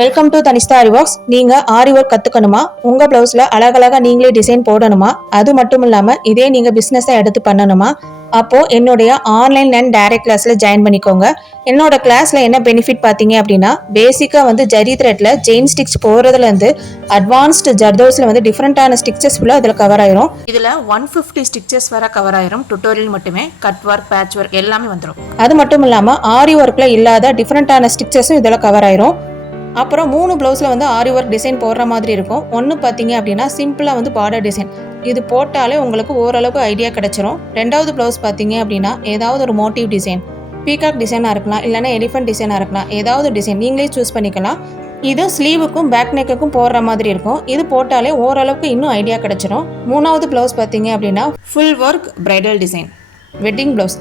Welcome to தனிஷ்தா ஆரி நீங்க ஆரி work கத்துக்கணுமா? உங்க பிளவுஸ்ல அழகழகா நீங்களே டிசைன் போடணுமா? அது மட்டும் இல்லாம இதே நீங்க பிசினஸா எடுத்து பண்ணணுமா? அப்போ என்னுடைய ஆன்லைன் அண்ட் டைரக்ட் கிளாஸ்ல ஜாயின் பண்ணிக்கோங்க. என்னோட கிளாஸ்ல என்ன பெனிஃபிட் பாத்தீங்க அப்படின்னா பேசிக்கா வந்து ஜரி த்ரெட்ல செயின் ஸ்டிக்ஸ் போறதுல இருந்து அட்வான்ஸ்டு ஜர்தோஸ்ல வந்து டிஃப்ரெண்டான ஸ்டிச்சஸ் ஃபுல்லாக இதுல கவர் ஆயிரும். இதுல ஒன் ஃபிஃப்டி ஸ்டிச்சஸ் வர கவர் ஆயிரும். டுட்டோரியல் மட்டுமே கட் ஒர்க் பேட்ச் ஒர்க் எல்லாமே வந்துடும் அது மட்டும் இல்லாம ஆரி ஒர்க்ல இல்லாத டிஃப்ரெண்டான ஸ்டிச்சஸும் இதுல கவர் ஆயிரும். அப்புறம் மூணு ப்ளவுஸில் வந்து ஆரி ஒர்க் டிசைன் போடுற மாதிரி இருக்கும். ஒன்று பார்த்தீங்க அப்படின்னா சிம்பிளாக வந்து பார்டர் டிசைன் இது போட்டாலே உங்களுக்கு ஓரளவுக்கு ஐடியா கிடச்சிரும். ரெண்டாவது ப்ளவுஸ் பார்த்தீங்க அப்படின்னா ஏதாவது ஒரு மோட்டிவ் டிசைன் பீகாக் டிசைனாக இருக்கலாம் இல்லைன்னா எலிஃபென்ட் டிசைனாக இருக்கலாம். ஏதாவது டிசைன் நீங்களே சூஸ் பண்ணிக்கலாம். இது ஸ்லீவுக்கும் பேக் நெக்குக்கும் போடுற மாதிரி இருக்கும். இது போட்டாலே ஓரளவுக்கு இன்னும் ஐடியா கிடச்சிரும். மூணாவது ப்ளவுஸ் பார்த்தீங்க அப்படின்னா full work bridal design wedding blouse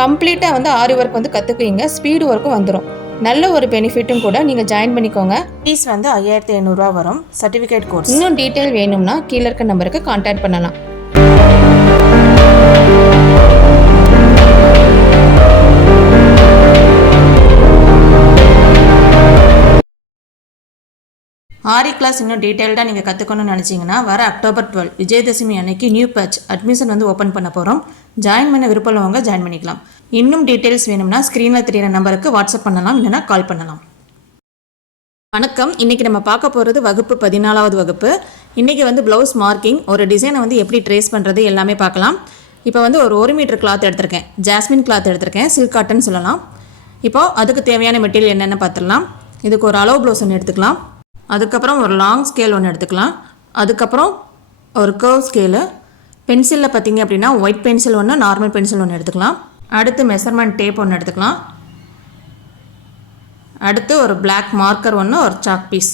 கம்ப்ளீட்டாக வந்து ஆரி ஒர்க் வந்து கற்றுக்குவீங்க ஸ்பீடு ஒர்க்கும் வந்துடும் நல்ல ஒரு பெனிஃபிட்டும் கூட நீங்கள் ஜாயின் பண்ணிக்கோங்க. ஃபீஸ் வந்து ஐயாயிரத்தி ஐநூறுரூவா வரும். சர்டிஃபிகேட் கோர்ஸ் இன்னும் டீட்டெயில் வேணும்னா கீழே இருக்க நம்பருக்கு கான்டாக்ட் பண்ணலாம். ஆரி கிளாஸ் இன்னும் டீட்டெயில்டாக நீங்கள் கற்றுக்கணும்னு நினச்சிங்கன்னா வர அக்டோபர் டுவெல் விஜயதசமி அன்னைக்கு நியூ பேட்ச் அட்மிஷன் வந்து ஓப்பன் பண்ண போகிறோம் ஜாயின் பண்ண விருப்பம் உள்ளவங்க ஜாயின் பண்ணிக்கலாம். இன்னும் டீட்டெயில்ஸ் வேணும்னா ஸ்க்ரீனில் தெரியிற நம்பருக்கு வாட்ஸ்அப் பண்ணலாம் இல்லைனா கால் பண்ணலாம். வணக்கம். இன்றைக்கி நம்ம பார்க்க போகிறது வகுப்பு பதினாலாவது வகுப்பு. இன்றைக்கி வந்து ப்ளவுஸ் மார்க்கிங் ஒரு டிசைனை வந்து எப்படி ட்ரேஸ் பண்ணுறது எல்லாமே பார்க்கலாம். இப்போ வந்து ஒரு ஒரு மீட்டர் கிளாத் எடுத்திருக்கேன். ஜாஸ்மின் கிளாத் எடுத்திருக்கேன். சில்க் காட்டன் சொல்லலாம். இப்போது அதுக்கு தேவையான மெட்டீரியல் என்னென்ன பார்த்துடலாம். இதுக்கு ஒரு அளவு ப்ளவுஸ் ஒன்று எடுத்துக்கலாம். அதுக்கப்புறம் ஒரு லாங் ஸ்கேல் ஒன்று எடுத்துக்கலாம். அதுக்கப்புறம் ஒரு கர்வ் ஸ்கேலு பென்சிலில் பார்த்தீங்க அப்படின்னா ஒயிட் பென்சில் ஒன்று நார்மல் பென்சில் ஒன்று எடுத்துக்கலாம். அடுத்து மெஷர்மெண்ட் டேப் ஒன்று எடுத்துக்கலாம். அடுத்து ஒரு பிளாக் மார்க்கர் ஒன்று ஒரு சாக் பீஸ்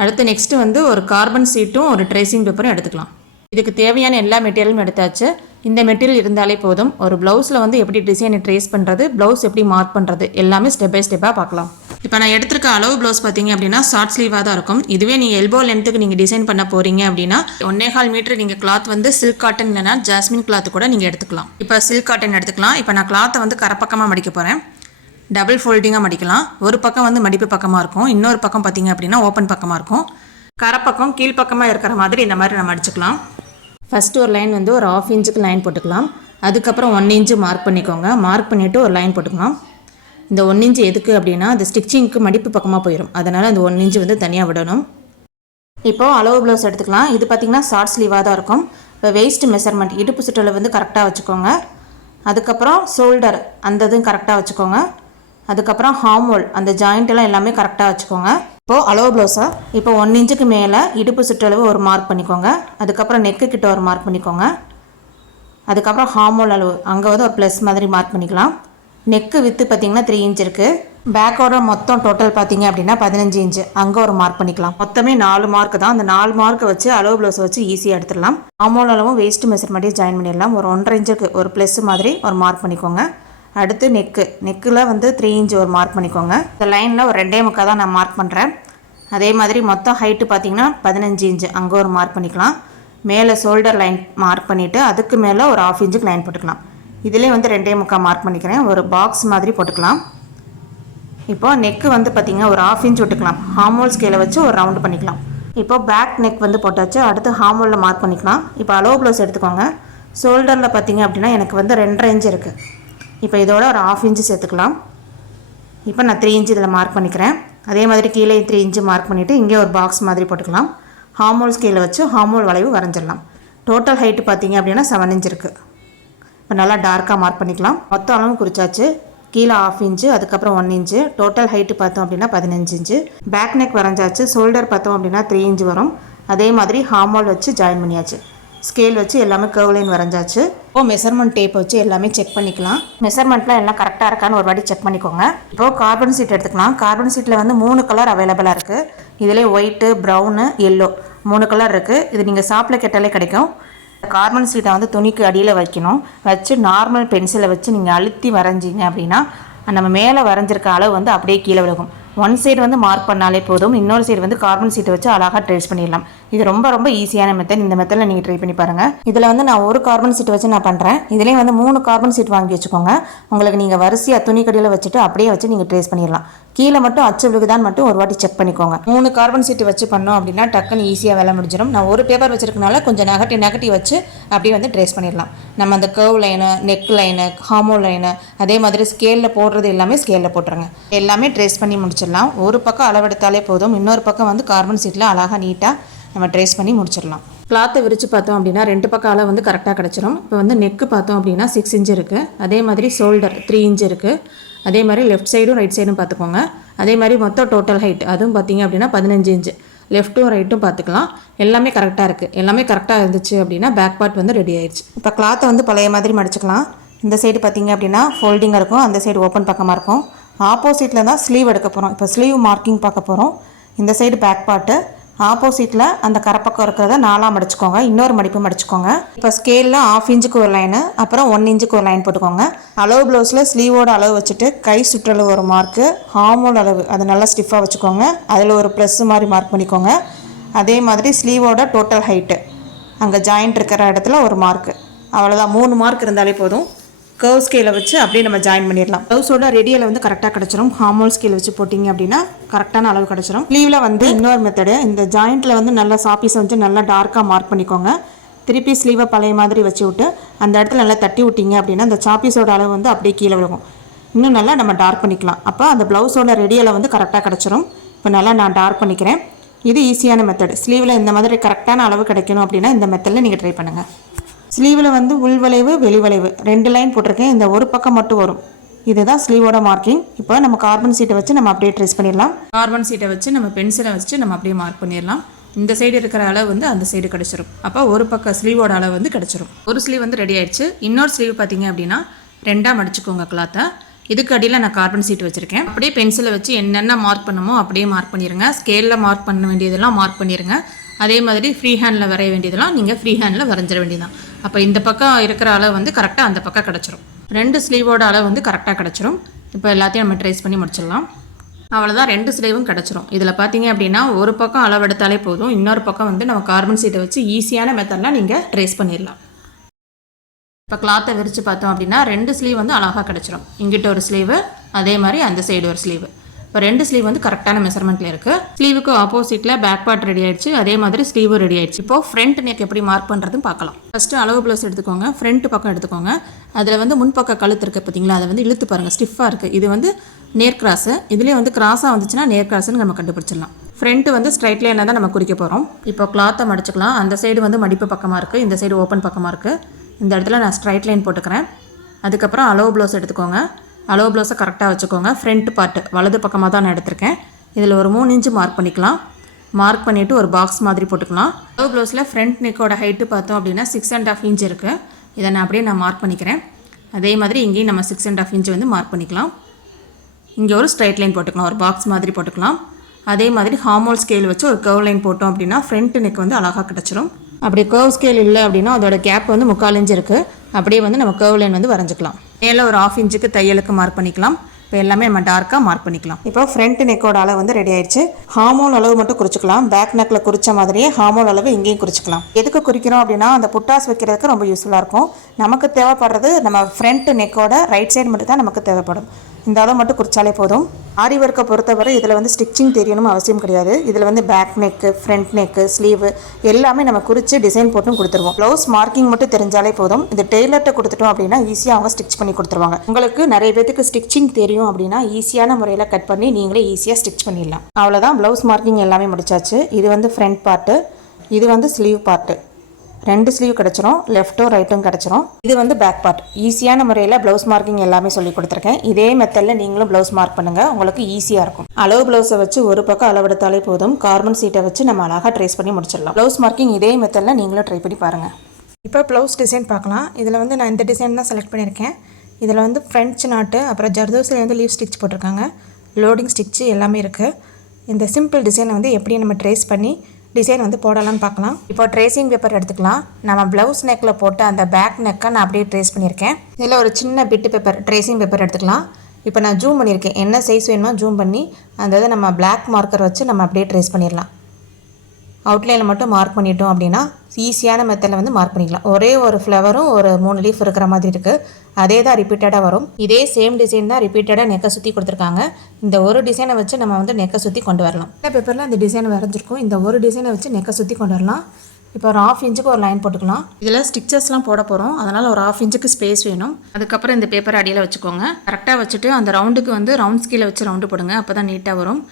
அடுத்து நெக்ஸ்ட்டு வந்து ஒரு கார்பன் சீட்டும் ஒரு ட்ரேசிங் பேப்பரும் எடுத்துக்கலாம். இதுக்கு தேவையான எல்லா மெட்டீரியலும் எடுத்தாச்சு. இந்த மெட்டீரியல் இருந்தாலே போதும். ஒரு ப்ளவுஸில் வந்து எப்படி டிசைனை ட்ரேஸ் பண்ணுறது ப்ளவுஸ் எப்படி மார்க் பண்ணுறது எல்லாமே ஸ்டெப் பை ஸ்டெப்பாக பார்க்கலாம். இப்போ நான் எடுத்திருக்க அளவு ப்ளவுஸ் பார்த்தீங்க அப்படின்னா ஷார்ட் ஸ்லீவாக தான் இருக்கும். இதுவே நீங்கள் எல்போ லென்த்துக்கு நீங்கள் டிசைன் பண்ண போகிறீங்க அப்படின்னா ஒன்னே கால் மீட்டர் நீங்கள் கிளாத் வந்து சில்க் காட்டன் இல்லைனா ஜாஸ்மின் கிளாத் கூட நீங்கள் எடுத்துக்கலாம். இப்போ சில்க் காட்டன் எடுத்துக்கலாம். இப்போ நான் கிளாத்தை வந்து கரப்பக்கமாக மடிக்க போகிறேன் டபுள் ஃபோல்டிங்காக மடிக்கலாம். ஒரு பக்கம் வந்து மடிப்பு பக்கமாக இருக்கும். இன்னொரு பக்கம் பார்த்தீங்க அப்படின்னா ஓப்பன் பக்கமாக இருக்கும். கரப்பக்கம் கீழ்ப்பக்கமாக இருக்கிற மாதிரி இந்த மாதிரி நம்ம அடிச்சுக்கலாம். ஃபஸ்ட்டு ஒரு லைன் வந்து ஒரு ஆஃப் இன்ச்சுக்கு லைன் போட்டுக்கலாம். அதுக்கப்புறம் ஒன் இன்ச்சு மார்க் பண்ணிக்கோங்க. மார்க் பண்ணிவிட்டு ஒரு லைன் போட்டுக்கலாம். இந்த ஒன் இன்ச்சு எதுக்கு அப்படின்னா அது ஸ்டிச்சிங்க்கு மடிப்பு பக்கமாக போயிடும் அதனால் அந்த ஒன் இன்ச்சு வந்து தனியாக விடணும். இப்போது அளவு ப்ளவுஸ் எடுத்துக்கலாம். இது பார்த்திங்கன்னா ஷார்ட் ஸ்லீவாக தான் இருக்கும். இப்போ வெயிஸ்ட் மெஷர்மெண்ட் இடுப்பு சுற்றளவு வந்து கரெக்டாக வச்சுக்கோங்க. அதுக்கப்புறம் ஷோல்டர் அந்த இதுவும் கரெக்டாக வச்சுக்கோங்க. அதுக்கப்புறம் ஹார்மோல் அந்த ஜாயிண்ட் எல்லாம் எல்லாமே கரெக்டாக வச்சுக்கோங்க. இப்போது அளவு ப்ளவுஸா இப்போ ஒன் இன்ச்சுக்கு மேலே இடுப்பு சுற்றளவு ஒரு மார்க் பண்ணிக்கோங்க. அதுக்கப்புறம் நெக்கு கிட்ட ஒரு மார்க் பண்ணிக்கோங்க. அதுக்கப்புறம் ஹார்மோல் அளவு அங்கே வந்து ஒரு ப்ளஸ் மாதிரி மார்க் பண்ணிக்கலாம். நெக்கு வித்து பார்த்தீங்கன்னா த்ரீ இன்ச் இருக்குது பேக்கோட மொத்தம் டோட்டல் பார்த்தீங்க அப்படின்னா பதினஞ்சு இன்ச்சு அங்கே ஒரு மார்க் பண்ணிக்கலாம். மொத்தமே நாலு மார்க் தான். அந்த நாலு மார்க்கை வச்சு அளவு ப்ளவுஸ் வச்சு ஈஸியாக எடுத்துடலாம். ஹார்மோல் அளவும் வேஸ்ட் மெஷர்மெண்ட்டையும் ஜாயின் பண்ணிடலாம். ஒரு ஒன்றரை இன்ச்சுக்கு ஒரு ப்ளஸ் மாதிரி ஒரு மார்க் பண்ணிக்கோங்க. அடுத்து நெக்கு நெக்கில் வந்து த்ரீ இன்ச் ஒரு மார்க் பண்ணிக்கோங்க. இந்த லைனில் ஒரு ரெண்டே முக்கால் தான் நான் மார்க் பண்ணுறேன் அதே மாதிரி மொத்தம் ஹைட்டு பார்த்தீங்கன்னா பதினஞ்சு இன்ச்சு அங்கே ஒரு மார்க் பண்ணிக்கலாம். மேலே ஷோல்டர் லைன் மார்க் பண்ணிவிட்டு அதுக்கு மேலே ஒரு ஆஃப் இன்ச்சுக்கு லைன் போட்டுக்கலாம். இதிலே வந்து ரெண்டே முக்கால் மார்க் பண்ணிக்கிறேன். ஒரு பாக்ஸ் மாதிரி போட்டுக்கலாம். இப்போ நெக்கு வந்து பார்த்திங்கன்னா ஒரு ஆஃப் இன்ச் விட்டுக்கலாம். ஹார்மோல் ஸ்கேலை வச்சு ஒரு ரவுண்டு பண்ணிக்கலாம். இப்போ பேக் நெக் வந்து போட்டாச்சு. அடுத்து ஹார்மோலில் மார்க் பண்ணிக்கலாம். இப்போ அலோ ப்ளவுஸ் எடுத்துக்கோங்க. ஷோல்டரில் பார்த்திங்க அப்படின்னா எனக்கு வந்து ரெண்டரை இன்ச் இருக்குது இப்போ இதோட ஒரு ஆஃப் இன்ச்சு சேர்த்துக்கலாம். இப்போ நான் த்ரீ இன்ச்சு இதில் மார்க் பண்ணிக்கிறேன். அதே மாதிரி கீழே த்ரீ இன்ச்சு மார்க் பண்ணிவிட்டு இங்கே ஒரு பாக்ஸ் மாதிரி போட்டுக்கலாம். ஹார்மோல் ஸ்கேலில் வச்சு ஹார்மோல் வளைவு வரைஞ்சிடலாம். டோட்டல் ஹைட்டு பார்த்தீங்க அப்படின்னா செவன் இன்ச் இருக்குது இப்போ நல்லா டார்க்காக மார்க் பண்ணிக்கலாம். மொத்த அளவு குறிச்சாச்சு. கீழே ஆஃப் இன்ச்சு அதுக்கப்புறம் ஒன் இன்ச்சு டோட்டல் ஹைட்டு பார்த்தோம் அப்படின்னா பதினஞ்சு இன்ச்சு பேக் நெக் வரைஞ்சாச்சு. ஷோல்டர் பார்த்தோம் அப்படின்னா த்ரீ இன்ச் வரும். அதே மாதிரி ஹார்மோல் வச்சு ஜாயின் பண்ணியாச்சு. ஸ்கேல் வச்சு எல்லாமே கர்வ்லைன் வரைஞ்சாச்சு. இப்போ மெஷர்மெண்ட் டேப் வச்சு எல்லாமே செக் பண்ணிக்கலாம். மெஷர்மெண்ட்லாம் எல்லாம் கரெக்டாக இருக்கான்னு ஒரு வாட்டி செக் பண்ணிக்கோங்க. இப்போ கார்பன் சீட் எடுத்துக்கலாம். கார்பன் சீட்டில் வந்து மூணு கலர் அவைலபிளாக இருக்குது இதிலே ஒயிட்டு ப்ரௌனு எல்லோ மூணு கலர் இருக்குது இது நீங்கள் ஷாப்பில் கேட்டாலே கிடைக்கும். கார்பன் சீட்டை வந்து துணிக்கு அடியில் வைக்கணும். வச்சு நார்மல் பென்சிலை வச்சு நீங்கள் அழுத்தி வரைஞ்சிங்க அப்படின்னா நம்ம மேலே வரைஞ்சிருக்க அளவு வந்து அப்படியே கீழே விழுகும். ஒன் சைடு வந்து மார்க் பண்ணாலே போதும். இன்னொரு சைடு வந்து கார்பன் சீட்டை வச்சு அழகாக ட்ரேஸ் பண்ணிடலாம். இது ரொம்ப ரொம்ப ஈஸியான மெத்தட் இந்த மெத்தடில் நீங்கள் ட்ரை பண்ணி பாருங்கள் இதில் வந்து நான் ஒரு கார்பன் சீட் வச்சு நான் பண்ணுறேன் இதுலேயும் வந்து மூணு கார்பன் சீட் வாங்கி வச்சுக்கோங்க. உங்களுக்கு நீங்கள் வரிசையாக துணி கடையில் வச்சுட்டு அப்படியே வச்சு நீங்கள் ட்ரேஸ் பண்ணிடலாம். கீழே மட்டும் அச்சு விழுகுதான் மட்டும் ஒரு வாட்டி செக் பண்ணிக்கோங்க. மூணு கார்பன் சீட்டு வச்சு பண்ணோம் அப்படின்னா டக்குன்னு ஈஸியாக வேலை முடிஞ்சிடும். நான் ஒரு பேப்பர் வச்சிருக்கனால கொஞ்சம் நெகட்டிவ் நெகட்டிவ் வச்சு அப்படியே வந்து ட்ரேஸ் பண்ணிடலாம். நம்ம அந்த curve line neck line armhole line அதே மாதிரி ஸ்கேலில் போடுறது எல்லாமே ஸ்கேலில் போட்டுருங்க. எல்லாமே ட்ரேஸ் பண்ணி முடிச்சிடலாம். ஒரு பக்கம் அளவெடுத்தாலே போதும். இன்னொரு பக்கம் வந்து கார்பன் சீட்டில் அழகாக நீட்டாக நம்ம ட்ரேஸ் பண்ணி முடிச்சிடலாம். கிளாத்தை விரித்து பார்த்தோம் அப்படின்னா ரெண்டு பக்கம் அளவு வந்து கரெக்டாக கிடச்சிரும். இப்போ வந்து நெக்கு பார்த்தோம் அப்படின்னா சிக்ஸ் இன்ச் இருக்குது அதே மாதிரி ஷோல்டர் த்ரீ இன்ச் இருக்குது அதே மாதிரி லெஃப்ட் சைடும் ரைட் சைடும் பார்த்துக்கோங்க. அதே மாதிரி மொத்தம் டோட்டல் ஹைட் அதுவும் பார்த்தீங்க அப்படின்னா பதினஞ்சு இன்ச்சு லெஃப்ட்டும் ரைட்டும் பார்த்துக்கலாம். எல்லாமே கரெக்டாக இருக்குது எல்லாமே கரெக்டாக இருந்துச்சு அப்படின்னா பேக் பார்ட் வந்து ரெடி ஆயிடுச்சு. இப்போ கிளாத்தை வந்து பழைய மாதிரி மடிச்சுக்கலாம். இந்த சைடு பார்த்தீங்க அப்படின்னா ஃபோல்டிங்காக இருக்கும். அந்த சைடு ஓப்பன் பக்கமாக இருக்கும். ஆப்போசிட்டில் தான் ஸ்லீவ் எடுக்க போகிறோம் இப்போ ஸ்லீவ் மார்க்கிங் பார்க்க போகிறோம் இந்த சைடு பேக் பார்ட்டு ஆப்போசிட்டில் அந்த கரப்பக்கம் இருக்கிறத நாலாக மடிச்சுக்கோங்க இன்னொரு மடிப்பு மடிச்சுக்கோங்க இப்போ ஸ்கேலில் ஆஃப் இன்ச்சுக்கு ஒரு லைனு அப்புறம் ஒன் இன்ச்சுக்கு ஒரு லைன் போட்டுக்கோங்க. அளவு ப்ளவுஸில் ஸ்லீவோட அளவு வச்சுட்டு கை சுற்றளவு ஒரு மார்க்கு ஹார்மோன் அளவு அது நல்லா ஸ்டிஃபாக வச்சுக்கோங்க. அதில் ஒரு ப்ளஸ் மாதிரி மார்க் பண்ணிக்கோங்க. அதே மாதிரி ஸ்லீவோட டோட்டல் ஹைட்டு அங்கே ஜாயிண்ட் இருக்கிற இடத்துல ஒரு மார்க்கு அவ்வளோதான் மூணு மார்க் இருந்தாலே போதும். கர்வ் ஸ்கேலை வச்சு அப்படியே நம்ம ஜாயின் பண்ணிடலாம். ப்ளவுஸோட ரெடியில் வந்து கரெக்டாக கிடச்சிரும். ஹார்மோன் ஸ்கேல் வச்சு போட்டிங்க அப்படின்னா கரெக்டான அளவு கிடச்சிரும். லீவில் வந்து இன்னொரு மெத்தடு இந்த ஜாயிண்ட்டில் வந்து நல்லா சாப்பீஸை வந்து நல்லா டார்க்காக மார்க் பண்ணிக்கோங்க. திருப்பி ஸ்லீவை பழைய மாதிரி வச்சு விட்டு அந்த இடத்துல நல்லா தட்டி விட்டீங்க அப்படின்னா அந்த சாப்பீஸோட அளவு வந்து அப்படியே கீழே விழுகும். இன்னும் நல்லா நம்ம டார்க் பண்ணிக்கலாம். அப்போ அந்த ப்ளவுஸோட ரெடியில் வந்து கரெக்டாக கிடச்சிரும். இப்போ நல்லா நான் டார்க் பண்ணிக்கிறேன். இது ஈஸியான மெத்தட் ஸ்லீவில் இந்த மாதிரி கரெக்டான அளவு கிடைக்கணும் அப்படின்னா இந்த மெத்தடில் நீங்கள் ட்ரை பண்ணுங்கள் ஸ்லீவில் வந்து உள்வளைவு வெளிவளைவு ரெண்டு லைன் போட்டிருக்கேன். இந்த ஒரு பக்கம் மட்டும் வரும். இதுதான் ஸ்லீவோட மார்க்கிங் இப்போ நம்ம கார்பன் சீட்டை வச்சு நம்ம அப்படியே ட்ரேஸ் பண்ணிடலாம். கார்பன் சீட்டை வச்சு நம்ம பென்சிலை வச்சு நம்ம அப்படியே மார்க் பண்ணிடலாம். இந்த சைடு இருக்கிற அளவு வந்து அந்த சைடு கிடச்சிரும். அப்போ ஒரு பக்கம் ஸ்லீவோட அளவு வந்து கிடச்சிரும். ஒரு ஸ்லீவ் வந்து ரெடி ஆயிடுச்சு. இன்னொரு ஸ்லீவ் பார்த்தீங்க அப்படின்னா ரெண்டாக மடிச்சுக்கோங்க கிளாத்தை இதுக்கு அடியில் நான் கார்பன் சீட் வச்சுருக்கேன். அப்படியே பென்சிலை வச்சு என்னென்ன மார்க் பண்ணுமோ அப்படியே மார்க் பண்ணிடுங்க ஸ்கேலில் மார்க் பண்ண வேண்டியதெல்லாம் மார்க் பண்ணிடுங்க அதே மாதிரி ஃப்ரீ ஹேண்டில் வரைய வேண்டியதெல்லாம் நீங்கள் ஃப்ரீ ஹேண்டில் வரைஞ்சிட வேண்டியதான் அப்போ இந்த பக்கம் இருக்கிற அளவு வந்து கரெக்டாக அந்த பக்கம் கிடச்சிரும். ரெண்டு ஸ்லீவோட அளவு வந்து கரெக்டாக கிடச்சிரும். இப்போ எல்லாத்தையும் நம்ம ட்ரேஸ் பண்ணி முடிச்சிடலாம். அவ்வளோதான் ரெண்டு ஸ்லீவும் கிடச்சிரும். இதில் பார்த்தீங்க அப்படின்னா ஒரு பக்கம் அளவு எடுத்தாலே போதும். இன்னொரு பக்கம் வந்து நம்ம கார்பன் சீட்டை வச்சு ஈஸியான மெத்தடில் நீங்கள் ட்ரேஸ் பண்ணிடலாம். இப்போ கிளாத்தை விரித்து பார்த்தோம் அப்படின்னா ரெண்டு ஸ்லீவ் வந்து அழகாக கிடச்சிரும். இங்கிட்ட ஒரு ஸ்லீவு அதே மாதிரி அந்த சைடு ஒரு ஸ்லீவு இப்போ ரெண்டு ஸ்லீவ் வந்து கரெக்டான மெஷர்மெண்ட்டில் இருக்குது ஸ்லீவுக்கு ஆப்போசிட்டில் பேக் பார்ட் ரெடி ஆயிடுச்சு. அதே மாதிரி ஸ்லீவும் ரெடி ஆயிடுச்சு. இப்போ ஃப்ரண்ட் நெக் எப்படி மார்க் பண்ணுறதுன்னு பார்க்கலாம். ஃபஸ்ட்டு அளவு ப்ளவுஸ் எடுத்துக்கோங்க. ஃப்ரண்ட் பக்கம் எடுத்துக்கோங்க. அதில் வந்து முன்பக்க கழுத்து இருக்குது பார்த்தீங்களா அதை வந்து இழுத்து பாருங்கள் ஸ்டிஃபாக இருக்குது இது வந்து நேர் கிராஸு இதுலேயே வந்து கிராஸாக வந்துச்சுன்னா நேர் கிராஸ்னு நம்ம கண்டுபிடிச்சிடலாம். ஃப்ரண்ட்டு வந்து ஸ்ட்ரைட் லைனாக தான் நம்ம குறிக்க போகிறோம் இப்போ கிளாத்தை மடிச்சுக்கலாம். அந்த சைடு வந்து மடிப்பு பக்கமாக இருக்குது இந்த சைடு ஓப்பன் பக்கமாக இருக்குது இந்த இடத்துல நான் ஸ்ட்ரைட் லைன் போட்டுக்கிறேன். அதுக்கப்புறம் அளவு ப்ளவுஸ் எடுத்துக்கோங்க. அளவு ப்ளவுஸை கரெக்டாக வச்சுக்கோங்க. ஃப்ரண்ட் பார்ட்டு வலது பக்கமாக தான் நான் எடுத்திருக்கேன். இதில் ஒரு மூணு இன்ச்சு மார்க் பண்ணிக்கலாம். மார்க் பண்ணிவிட்டு ஒரு பாக்ஸ் மாதிரி போட்டுக்கலாம். அளவு ப்ளவுஸில் ஃப்ரண்ட் நெக்கோட ஹைட்டு பார்த்தோம் அப்படின்னா சிக்ஸ் அண்ட் ஆஃப் இன்ச் இருக்குது இதை நான் அப்படியே நான் மார்க் பண்ணிக்கிறேன். அதே மாதிரி இங்கேயும் நம்ம சிக்ஸ் அண்ட் ஆஃப் இன்ச் வந்து மார்க் பண்ணிக்கலாம். இங்கே ஒரு ஸ்ட்ரைட் லைன் போட்டுக்கலாம். ஒரு பாக்ஸ் மாதிரி போட்டுக்கலாம். அதே மாதிரி ஹார்மோல் ஸ்கேல் வச்சு ஒரு கர்வ் லைன் போட்டோம் அப்படின்னா ஃப்ரண்ட் நெக் வந்து அழகாக கிடச்சிரும். அப்படி கர்வ் ஸ்கேல் இல்லை அப்படின்னா அதோட கேப் வந்து முக்கால் இன்ச் இருக்குது அப்படியே வந்து நம்ம கர்வ் லைன் வந்து வரைஞ்சிக்கலாம். மேலே ஒரு ஆஃப் இன்ச்சுக்கு தையலுக்கு மார்க் பண்ணிக்கலாம். இப்போ எல்லாமே நம்ம டார்க்காக மார்க் பண்ணிக்கலாம். இப்போ ஃப்ரண்ட் நெக்கோட அளவு வந்து ரெடி ஆயிடுச்சு. ஹார்மோன் அளவு மட்டும் குறிச்சிக்கலாம். பேக் நெக்கில் குறிச்ச மாதிரியே ஹார்மோன் அளவு இங்கேயும் குறிச்சிக்கலாம். எதுக்கு குறிக்கிறோம் அப்படின்னா அந்த புட்டாஸ் வைக்கிறதுக்கு ரொம்ப யூஸ்ஃபுல்லாக இருக்கும். நமக்கு தேவைப்படுறது நம்ம ஃப்ரண்ட் நெக்கோட ரைட் சைடு மட்டும் தான் நமக்கு தேவைப்படும். இந்த அளவு மட்டும் குறிச்சாலே போதும். ஆரி ஒர்க்கை பொறுத்தவரை இதில் வந்து ஸ்டிச்சிங் தெரியணும் அவசியம் கிடையாது. இதில் வந்து back neck front neck sleeve எல்லாமே நம்ம குறித்து டிசைன் போட்டும் கொடுத்துருவோம். ப்ளவுஸ் மார்க்கிங் மட்டும் தெரிஞ்சாலே போதும். இந்த டெய்லர்கிட்ட கொடுத்துட்டோம் அப்படின்னா ஈஸியாக அவங்க ஸ்டிச் பண்ணி கொடுத்துருவாங்க. உங்களுக்கு நிறைய பேத்துக்கு ஸ்டிச்சிங் தெரியும் அப்படின்னா ஈஸியான முறையில் கட் பண்ணி நீங்களே ஈஸியாக ஸ்டிச் பண்ணிடலாம். அவ்வளோதான் ப்ளவுஸ் மார்க்கிங் எல்லாமே முடிச்சாச்சு. இது வந்து ஃப்ரண்ட் பார்ட்டு இது வந்து ஸ்லீவ் பார்ட்டு ரெண்டு ஸ்லீவ் கிடச்சிரும் லெஃப்ட்டும் ரைட்டும் கிடச்சிரும். இது வந்து பேக் பார்ட் ஈஸியான முறையில் ப்ளவுஸ் மார்க்கிங் எல்லாமே சொல்லி கொடுத்துருக்கேன். இதே மெத்தடில் நீங்களும் ப்ளவுஸ் மார்க் பண்ணுங்கள் உங்களுக்கு ஈஸியாக இருக்கும். அளவு ப்ளவுஸை வச்சு ஒரு பக்கம் அளவெடுத்தாலே போதும். கார்பன் சீட்டை வச்சு நம்ம அழகாக ட்ரேஸ் பண்ணி முடிச்சிடலாம். ப்ளவுஸ் மார்க்கிங் இதே மெத்தடில் நீங்களும் ட்ரை பண்ணி பாருங்கள் இப்போ ப்ளவுஸ் டிசைன் பார்க்கலாம். இதில் வந்து நான் இந்த டிசைன் தான் செலக்ட் பண்ணியிருக்கேன். இதில் வந்து ஃப்ரெஞ்ச் நாட்டு அப்புறம் ஜர்தோஸில் வந்து லீவ் ஸ்டிச் போட்டிருக்காங்க. லோடிங் ஸ்டிச்சு எல்லாமே இருக்குது இந்த சிம்பிள் டிசைனை வந்து எப்படி நம்ம ட்ரேஸ் பண்ணி டிசைன் வந்து போடலாம்னு பார்க்கலாம். இப்போ ட்ரேசிங் பேப்பர் எடுத்துக்கலாம். நம்ம ப்ளவுஸ் நெக்கில் போட்டு அந்த பேக் நெக்கை நான் அப்படியே ட்ரேஸ் பண்ணியிருக்கேன். இதில் ஒரு சின்ன பிட்டு பேப்பர் ட்ரேசிங் பேப்பர் எடுத்துக்கலாம். இப்போ நான் ஜூம் பண்ணியிருக்கேன். என்ன சைஸ் வேணுமோ ஜூம் பண்ணி அந்த இதை நம்ம பிளாக் மார்க்கர் வச்சு நம்ம அப்படியே ட்ரேஸ் பண்ணிடலாம். அவுட்லைனில் மட்டும் மார்க் பண்ணிட்டோம் அப்படின்னா ஈஸியான மெத்தடில் வந்து மார்க் பண்ணிக்கலாம். ஒரே ஒரு ஃப்ளவரும் ஒரு மூணு லீஃப் இருக்கிற மாதிரி இருக்குது அதே தான் ரிப்பீட்டடாக வரும். இதே சேம் டிசைன் தான் ரிப்பீட்டடாக நெக்கை சுற்றி கொடுத்துருக்காங்க. இந்த ஒரு டிசைனை வச்சு நம்ம வந்து நெக்கை சுற்றி கொண்டு வரலாம். இந்த பேப்பரில் அந்த டிசைன் வரைஞ்சிருக்கும். இந்த ஒரு டிசைனை வச்சு நெக்கை சுற்றி கொண்டு வரலாம். இப்போ ஒரு ஆஃப் இன்ச்சுக்கு ஒரு லைன் போட்டுக்கலாம். இதில் ஸ்டிச்சஸ்லாம் போட போகிறோம் அதனால் ஒரு ஆஃப் இன்ச்சுக்கு ஸ்பேஸ் வேணும். அதுக்கப்புறம் இந்த பேப்பர் அடியில் வச்சுக்கோங்க. கரெக்டாக வச்சுட்டு அந்த ரவுண்டுக்கு வந்து ரவுண்ட் ஸ்கேல வச்சு ரவுண்டு போடுங்க. அப்போ தான் நீட்டாக வரும்.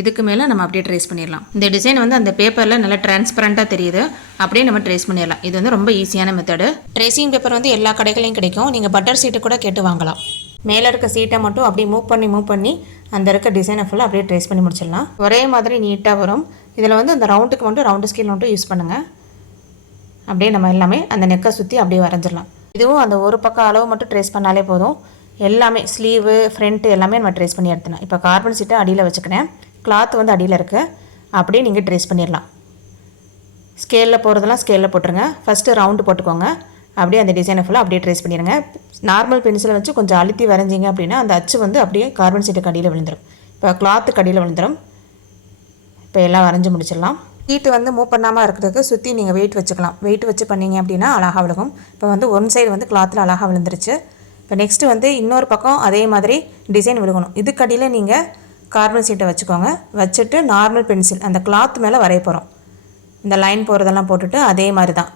இதுக்கு மேலே நம்ம அப்படியே ட்ரேஸ் பண்ணிடலாம். இந்த டிசைன் வந்து அந்த பேப்பரில் நல்லா டிரான்ஸ்பரண்ட்டாக தெரியுது. அப்படியே நம்ம ட்ரேஸ் பண்ணிடலாம். இது வந்து ரொம்ப ஈஸியான மெத்தடு ட்ரேசிங் பேப்பர் வந்து எல்லா கடைகளையும் கிடைக்கும். நீங்கள் பட்டர் சீட்டு கூட கேட்டு வாங்கலாம். மேலே இருக்க சீட்டை மட்டும் அப்படியே மூவ் பண்ணி மூவ் பண்ணி அந்த இருக்க டிசைனை ஃபுல்லாக அப்படியே ட்ரேஸ் பண்ணி முடிச்சிடலாம். ஒரே மாதிரி நீட்டாக வரும். இதில் வந்து அந்த ரவுண்டுக்கு மட்டும் ரவுண்டு ஸ்கேல் மட்டும் யூஸ் பண்ணுங்கள் அப்படியே நம்ம எல்லாமே அந்த நெக்கை சுற்றி அப்படியே வரைஞ்சிடலாம். இதுவும் அந்த ஒரு பக்கம் அளவு மட்டும் ட்ரேஸ் பண்ணாலே போதும். எல்லாமே ஸ்லீவு ஃப்ரண்ட்டு எல்லாமே நம்ம ட்ரேஸ் பண்ணி எடுத்துனேன் இப்போ கார்பன் சீட்டை அடியில் வச்சுக்கிறேன். கிளாத் வந்து அடியில் இருக்குது அப்படியே நீங்கள் ட்ரேஸ் பண்ணிடலாம். ஸ்கேலில் போகிறதெல்லாம் ஸ்கேலில் போட்டுருங்க. ஃபஸ்ட்டு ரவுண்டு போட்டுக்கோங்க. அப்படியே அந்த டிசைனை ஃபுல்லாக அப்படியே ட்ரேஸ் பண்ணிடுங்க. நார்மல் பென்சிலை வச்சு கொஞ்சம் அழுத்தி வரைஞ்சிங்க அப்படின்னா அந்த அச்சு வந்து அப்படியே கார்பன் சீட்டுக்கு அடியில் விழுந்துடும் இப்போ கிளாத்து அடியில் விழுந்துடும் இப்போ எல்லாம் வரைஞ்சி முடிச்சிடலாம். ஹீட்டு வந்து மூவ் பண்ணாமல் இருக்கிறதுக்கு சுற்றி நீங்கள் வெயிட் வச்சுக்கலாம். வெயிட் வச்சு பண்ணிங்க அப்படின்னா அழகாக விழுகும். இப்போ வந்து ஒன் சைடு வந்து கிளாத்தில் அழகாக விழுந்துருச்சு. இப்போ நெக்ஸ்ட்டு வந்து இன்னொரு பக்கம் அதே மாதிரி டிசைன் விழுகணும். இதுக்கடியில் நீங்கள் கார்பன் சீட்டை வச்சுக்கோங்க. வச்சுட்டு நார்மல் பென்சில் அந்த கிளாத் மேலே வரைய போகிறோம் இந்த லைன் போகிறதெல்லாம் போட்டுட்டு அதே மாதிரி தான்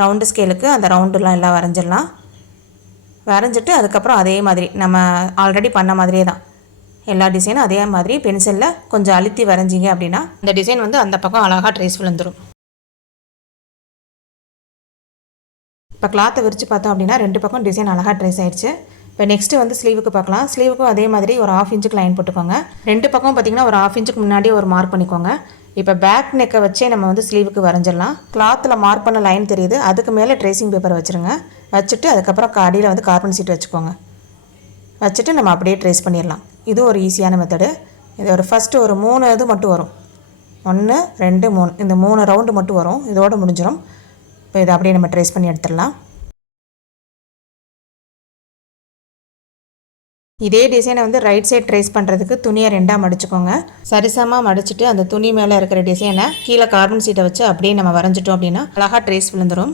ரவுண்டு ஸ்கேலுக்கு அந்த ரவுண்டுலாம் எல்லாம் வரைஞ்சிடலாம். வரைஞ்சிட்டு அதுக்கப்புறம் அதே மாதிரி நம்ம ஆல்ரெடி பண்ண மாதிரியே தான் எல்லா டிசைனும் அதே மாதிரி பென்சிலில் கொஞ்சம் அழுத்தி வரைஞ்சிங்க அப்படின்னா இந்த டிசைன் வந்து அந்த பக்கம் அழகாக ட்ரேஸ் விழுந்துடும் இப்போ கிளாத்தை விரித்து பார்த்தோம் அப்படின்னா ரெண்டு பக்கம் டிசைன் அழகாக ட்ரேஸ் ஆயிடுச்சு. இப்போ நெக்ஸ்ட்டு வந்து ஸ்லீவுக்கு பார்க்கலாம். ஸ்லீவுக்கும் அதே மாதிரி ஒரு ஆஃப் இன்ச்சுக்கு லைன் போட்டுக்கோங்க. ரெண்டு பக்கம் பார்த்தீங்கன்னா ஒரு ஆஃப் இன்ச்சுக்கு முன்னாடியே ஒரு மார்க் பண்ணிக்கோங்க. இப்போ பேக் நெக்கை வச்சே நம்ம வந்து ஸ்லீவுக்கு வரைஞ்சிடலாம். கிளாத்தில் மார்க் பண்ண லைன் தெரியுது. அதுக்கு மேலே ட்ரேசிங் பேப்பர் வச்சுருங்க. வச்சுட்டு அதுக்கப்புறம் அடியில் வந்து கார்பன் சீட் வச்சுக்கோங்க. வச்சுட்டு நம்ம அப்படியே ட்ரேஸ் பண்ணிடலாம். இது ஒரு ஈஸியான மெத்தடு இது ஒரு ஃபஸ்ட்டு ஒரு மூணு இது மட்டும் வரும். ஒன்று ரெண்டு மூணு. இந்த மூணு ரவுண்டு மட்டும் வரும். இதோடு முடிஞ்சிடும் இப்போ இதை அப்படியே நம்ம ட்ரேஸ் பண்ணி எடுத்துடலாம். இதே டிசைனை வந்து ரைட் சைட் ட்ரேஸ் பண்ணுறதுக்கு துணியை ரெண்டாக மடிச்சுக்கோங்க. சரிசமாக மடிச்சுட்டு அந்த துணி மேலே இருக்கிற டிசைனை கீழே கார்பன் சீட்டை வச்சு அப்படியே நம்ம வரைஞ்சிட்டோம் அப்படின்னா அழகாக ட்ரேஸ் விழுந்துடும்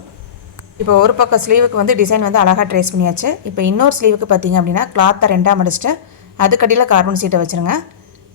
இப்போ ஒரு பக்கம் ஸ்லீவுக்கு வந்து டிசைன் வந்து அழகாக ட்ரேஸ் பண்ணியாச்சு. இப்போ இன்னொரு ஸ்லீவுக்கு பார்த்தீங்க அப்படின்னா கிளாத்தை ரெண்டாக மடிச்சுட்டு அதுக்கடியில் கார்பன் சீட்டை வச்சுருங்க.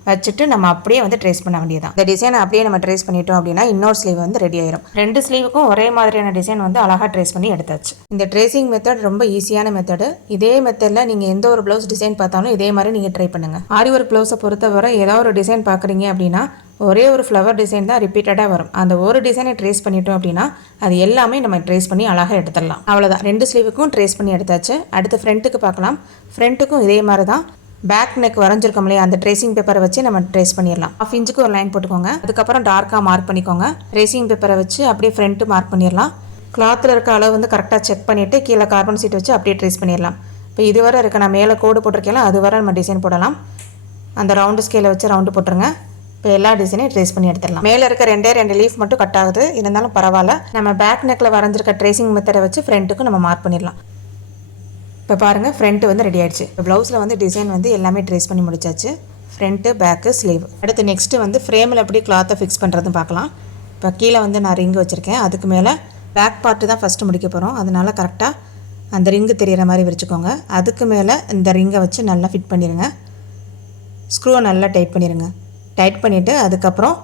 வச்சுட்டு நம்ம அப்படியே வந்து ட்ரேஸ் பண்ண வேண்டியதான் இந்த டிசைனை அப்படியே நம்ம ட்ரேஸ் பண்ணிட்டோம் அப்படின்னா இன்னொரு ஸ்லீவ் வந்து ரெடி ஆயிரும். ரெண்டு ஸ்லீவுக்கும் ஒரே மாதிரியான டிசைன் வந்து அழகாக ட்ரேஸ் பண்ணி எடுத்தாச்சு. இந்த ட்ரேசிங் மெத்தட் ரொம்ப ஈஸியான மெத்தடு இதே மெத்தடில் நீங்கள் எந்த ஒரு ப்ளவுஸ் டிசைன் பார்த்தாலும் இதே மாதிரி நீங்கள் ட்ரை பண்ணுங்க. ஆரி ஒர்க் ப்ளவுஸை பொறுத்தவரை ஏதாவது ஒரு டிசைன் பார்க்குறீங்க அப்படின்னா ஒரே ஒரு ஃப்ளவர் டிசைன் தான் ரிப்பீட்டடாக வரும். அந்த ஒரு டிசைனை ட்ரேஸ் பண்ணிட்டோம் அப்படின்னா அது எல்லாமே நம்ம ட்ரேஸ் பண்ணி அழகாக எடுத்துடலாம். அவ்வளோதான் ரெண்டு ஸ்லீவுக்கும் ட்ரேஸ் பண்ணி எடுத்தாச்சு. அடுத்து ஃப்ரண்ட்டுக்கு பார்க்கலாம். ஃப்ரண்ட்டுக்கும் இதே மாதிரி தான். பேக் நெக் வரைஞ்சிருக்கோம் இல்லையா? அந்த ட்ரேசிங் பேப்பரை வச்சு நம்ம ட்ரேஸ் பண்ணிடலாம். ஆஃப் இன்ச்சுக்கு ஒரு லைன் போட்டுக்கோங்க. அதுக்கப்புறம் டார்க்காக மார்க் பண்ணிக்கோங்க. ட்ரேசிங் பேப்பரை வச்சு அப்படியே ஃப்ரண்ட்டு மார்க் பண்ணிடலாம். கிளாத்தில் இருக்க அளவு வந்து கரெக்டாக செக் பண்ணிவிட்டு கீழே கார்பன் சீட் வச்சு அப்படியே ட்ரேஸ் பண்ணிடலாம். இப்போ இதுவரை இருக்க நான் மேலே கோடு போட்டிருக்கேன் அது வரை நம்ம டிசைன் போடலாம். அந்த ரவுண்டு ஸ்கேலை வச்சு ரவுண்டு போட்டுருங்க. இப்போ எல்லா டிசைனையும் ட்ரேஸ் பண்ணி எடுத்துடலாம். மேலே இருக்க ரெண்டே ரெண்டு லீஃப் மட்டும் கட் ஆகுது. இருந்தாலும் பரவாயில்ல. நம்ம பேக் நெக்கில் வரைஞ்சிருக்க ட்ரேசிங் மெத்தடை வச்சு ஃப்ரண்ட்டுக்கு நம்ம மார்க் பண்ணிடலாம். இப்போ பாருங்கள் ஃப்ரண்ட்டு வந்து ரெடி ஆயிடுச்சு. இப்போ ப்ளவுஸில் வந்து டிசைன் வந்து எல்லாமே ட்ரேஸ் பண்ணி முடிச்சாச்சு. ஃப்ரண்ட்டு பேக்கு ஸ்லீவ் அடுத்து நெக்ஸ்ட்டு வந்து ஃப்ரேமில் எப்படி கிளாத்தை ஃபிக்ஸ் பண்ணுறதுன்னு பார்க்கலாம் இப்போ கீழே வந்து நான் ரிங்கு வச்சுருக்கேன். அதுக்கு மேலே பேக் பார்ட்டு தான் ஃபஸ்ட்டு முடிக்க போகிறோம் அதனால கரெக்டாக அந்த ரிங்கு தெரியிற மாதிரி விரிச்சுக்கோங்க. அதுக்கு மேலே இந்த ரிங்கை வச்சு நல்லா ஃபிட் பண்ணிடுங்க ஸ்க்ரூவை நல்லா டைட் பண்ணிடுங்க டைட் பண்ணிவிட்டு அதுக்கப்புறம்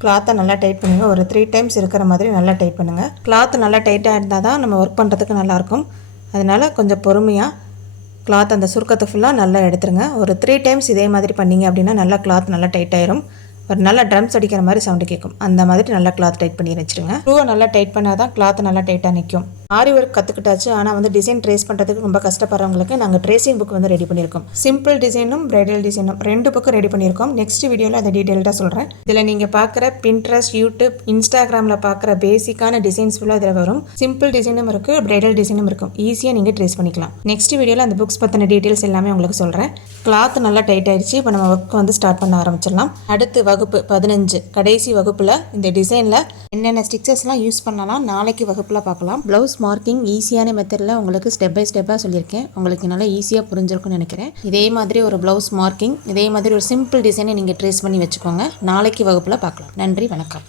கிளாத்தை நல்லா டைட் பண்ணுங்கள் ஒரு த்ரீ டைம்ஸ் இருக்கிற மாதிரி நல்லா டைட் பண்ணுங்கள் கிளாத் நல்லா டைட்டாக இருந்தால் தான் நம்ம ஒர்க் பண்ணுறதுக்கு நல்லாயிருக்கும் அதனால் கொஞ்சம் பொறுமையாக கிளாத் அந்த சுருக்கத்தை ஃபுல்லாக நல்லா எடுத்துருங்க. ஒரு த்ரீ டைம்ஸ் இதே மாதிரி பண்ணீங்க அப்படின்னா நல்லா கிளாத் நல்லா டைட் ஆயிரும். ஒரு நல்லா ட்ரம்ஸ் அடிக்கிற மாதிரி சவுண்டு கேட்கும் அந்த மாதிரி நல்லா கிளாத் டைட் பண்ணி வச்சுருங்க. ஷூவை நல்லா டைட் பண்ணால் தான் கிளாத் நல்லா டைட்டாக நிற்கும் ஆரி ஒர்க் கற்றுக்கிட்டாச்சு ஆனால் வந்து டிசைன் ட்ரேஸ் பண்ணுறதுக்கு ரொம்ப கஷ்டப்படுறவங்களுக்கு நாங்கள் ட்ரேசிங் புக் வந்து ரெடி பண்ணியிருக்கோம். சிம்பிள் டிசைனும் பிரைடல் டிசைனும் ரெண்டு புக்கும் ரெடி பண்ணியிருக்கோம். நெக்ஸ்ட் வீடியோவில் அதை டீட்டெயில்டாக சொல்கிறேன் இதில் நீங்கள் பார்க்குற பின்ட்ரஸ்ட் யூடியூப் இன்ஸ்டாகிராமில் பார்க்குற பேசிக்கான டிசைன்ஸ் ஃபுல்லாக இதில் வரும். சிம்பிள் டிசைனும் இருக்குது பிரைடல் டிசைனும் இருக்கும். ஈஸியாக நீங்கள் ட்ரேஸ் பண்ணிக்கலாம். நெக்ஸ்ட் வீடியோவில் அந்த புக்ஸ் பற்றின டீட்டெயில்ஸ் எல்லாமே உங்களுக்கு சொல்கிறேன் கிளாத் நல்லா டைட் ஆயிடுச்சு. இப்போ நம்ம ஒர்க் வந்து ஸ்டார்ட் பண்ண ஆரம்பிச்சிடலாம். அடுத்து வகுப்பு பதினஞ்சு. கடைசி வகுப்பில் இந்த டிசைனில் என்னென்ன ஸ்டிச்சஸ்லாம் யூஸ் பண்ணலாம் நாளைக்கு வகுப்பில் பார்க்கலாம். ப்ளவுஸ் ப்ளவுஸ் மார்க்கிங் ஈஸியான மெத்தடில் உங்களுக்கு ஸ்டெப் பை ஸ்டெப்பாக சொல்லியிருக்கேன். உங்களுக்கு நல்லா ஈஸியாக புரிஞ்சிருக்கும்னு நினைக்கிறேன். இதே மாதிரி ஒரு ப்ளவுஸ் மார்க்கிங் இதே மாதிரி ஒரு சிம்பிள் டிசைனை நீங்கள் ட்ரேஸ் பண்ணி வச்சுக்கோங்க. நாளைக்கு வகுப்பில் பார்க்கலாம். நன்றி வணக்கம்.